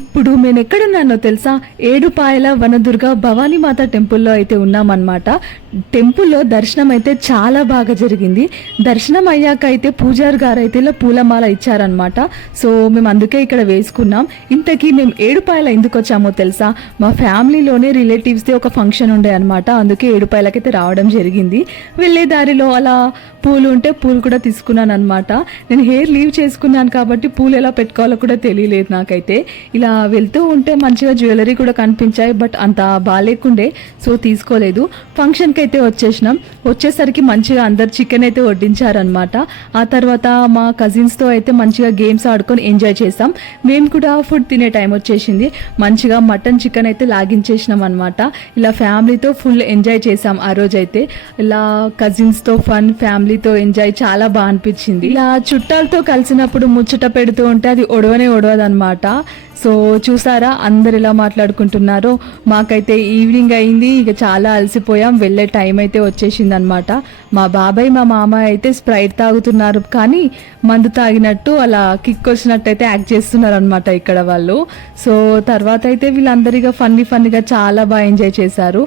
ఇప్పుడు మేము ఎక్కడున్నానో తెలుసా? ఏడుపాయల వనదుర్గ భవానీమాత టెంపుల్లో అయితే ఉన్నామన్నమాట. టెంపుల్లో దర్శనం అయితే చాలా బాగా జరిగింది. దర్శనం అయ్యాక అయితే పూజారి గారు అయితే ఇలా పూలమాల ఇచ్చారనమాట. సో మేము అందుకే ఇక్కడ వేసుకున్నాం. ఇంతకీ మేము ఏడుపాయల ఎందుకు వచ్చామో తెలుసా? మా ఫ్యామిలీలోనే రిలేటివ్స్ది ఒక ఫంక్షన్ ఉండే అనమాట. అందుకే ఏడుపాయలకైతే రావడం జరిగింది. వెళ్ళే దారిలో అలా పూలు ఉంటే పూలు కూడా తీసుకున్నాను అనమాట. నేను హెయిర్ లీవ్ చేసుకున్నాను కాబట్టి పూలు ఎలా పెట్టుకోవాలో కూడా తెలియలేదు నాకైతే. ఇలా వెళ్తూ ఉంటే మంచిగా జ్యువెలరీ కూడా కనిపించాయి, బట్ అంత బాగాలేకుండే, సో తీసుకోలేదు. ఫంక్షన్కి అయితే వచ్చేసినాం. వచ్చేసరికి మంచిగా అందరు చికెన్ అయితే వడ్డించారనమాట. ఆ తర్వాత మా కజిన్స్తో అయితే మంచిగా గేమ్స్ ఆడుకొని ఎంజాయ్ చేసాం. మేము కూడా ఫుడ్ తినే టైం వచ్చేసింది. మంచిగా మటన్ చికెన్ అయితే లాగించేసినాం అనమాట. ఇలా ఫ్యామిలీతో ఫుల్ ఎంజాయ్ చేసాం ఆ రోజైతే. ఇలా కజిన్స్తో ఫన్, ఫ్యామిలీతో ఎంజాయ్ చాలా బాగా అనిపించింది. ఇలా చుట్టాలతో కలిసినప్పుడు ముచ్చట పెడుతూ ఉంటే అది ఒడవదనమాట. సో చూసారా అందరు ఇలా మాట్లాడుకుంటున్నారో. మాకైతే ఈవినింగ్ అయింది, ఇక చాలా అలసిపోయాం, వెళ్ళే టైం అయితే వచ్చేసింది అనమాట. మా బాబాయ్ మా మామ అయితే స్ప్రైట్ తాగుతున్నారు, కానీ మందు తాగినట్టు అలా కిక్ వచ్చినట్టు అయితే యాక్ట్ చేస్తున్నారు అనమాట ఇక్కడ వాళ్ళు. సో తర్వాత అయితే వీళ్ళందరిగా ఫన్నీగా చాలా బాగా ఎంజాయ్ చేశారు.